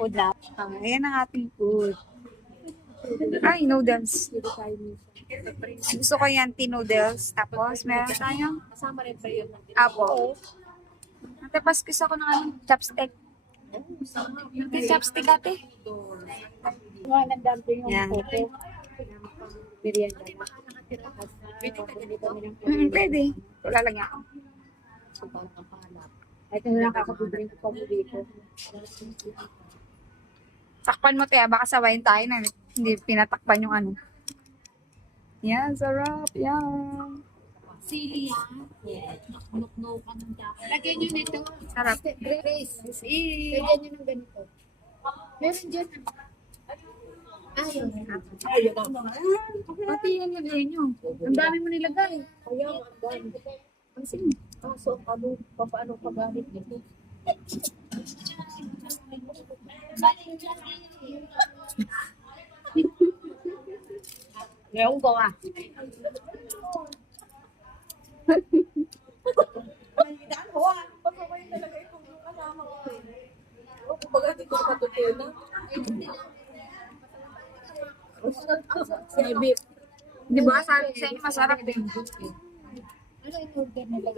food na. Ayan ang ating food. Ay, noodles. Gusto ko yan, noodles. Tapos, meron tayong Kasama rin pa yun. apple. Tapos, gusto ko ng chopstick. Yung chopstick ate. Wala nang dumping yung Yan. photo. Merienda na. Pwede. Wala lang yan. So, parang kapahanap. Ay, ito na lang kakabibring ko paborito. Takpan mo tayo, baka sabayin tayo na hindi pinatakpan yung ano. Yan, sarap. Yan. Sili yan. Nuk-nuk ka ng dami. Lagyan nyo nito. Sarap. Grace. Lagyan nyo ng ganito. Meron dyan. Ayaw. Ayaw na. Pati yan nilagay nyo. Ang dami mo nilagay. Ayaw. Ang dami. Pansin. So, paano paggamit nito? Ngayon ko ah. Di ba? Sabi sa inyo masarap din. Ano yung order nila?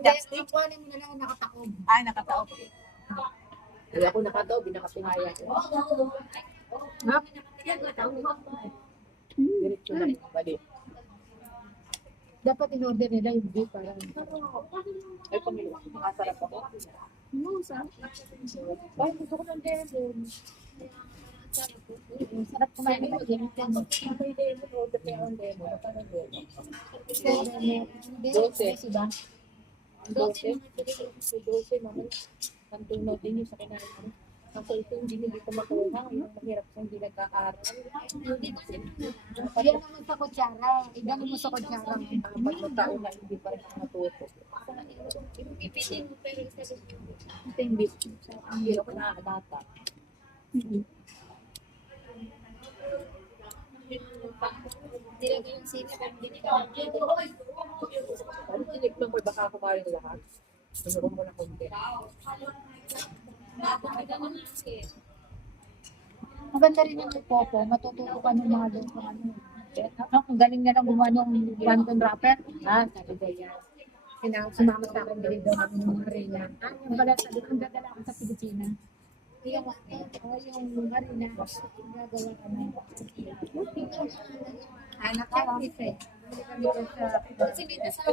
Chopstick? Kuhanin mo na lang ang nakataob. Ay, nakataob. Hindi ako nakataob, binakapinaya ko. Huh? Diretso lang, balik. Dapat in-order nila yung beef para ay pamilya. Nakasarap ako. Sarap. Ay, gusto ko ng lemon. Sarap kumain ng lemon. May lemon, order kaya ang lemon. Parang lemon. 12. Diba? 12. 12, mamaya. Kantuno din yung sa kinain ko. Kasi ito hindi ko makuha. Yung mahirap sa hindi nagkakaroon. Yan naman sa kutsara. Idang mo sa kutsara. Apat na taon na hindi pa rin ako natuto. Ipipitin mo pero isa sa ito yung beef. Ang hirap na data. Dilagay yung sili pero hindi nila. Ano tinikman ko baka kumain ng lahat? Tinurong mo na konti. Maganda rin yung popo. Matututo ka ng mga doon kung ano. Ang galing na lang gumawa ng quantum wrapper. Sabi ko yan. Sumama sa akin din daw kami ng harina. Yung pala sabi ko, dadala ako sa Pilipinas. Yung harina, gagawa kami. Ay, nakala. Kasi dito sa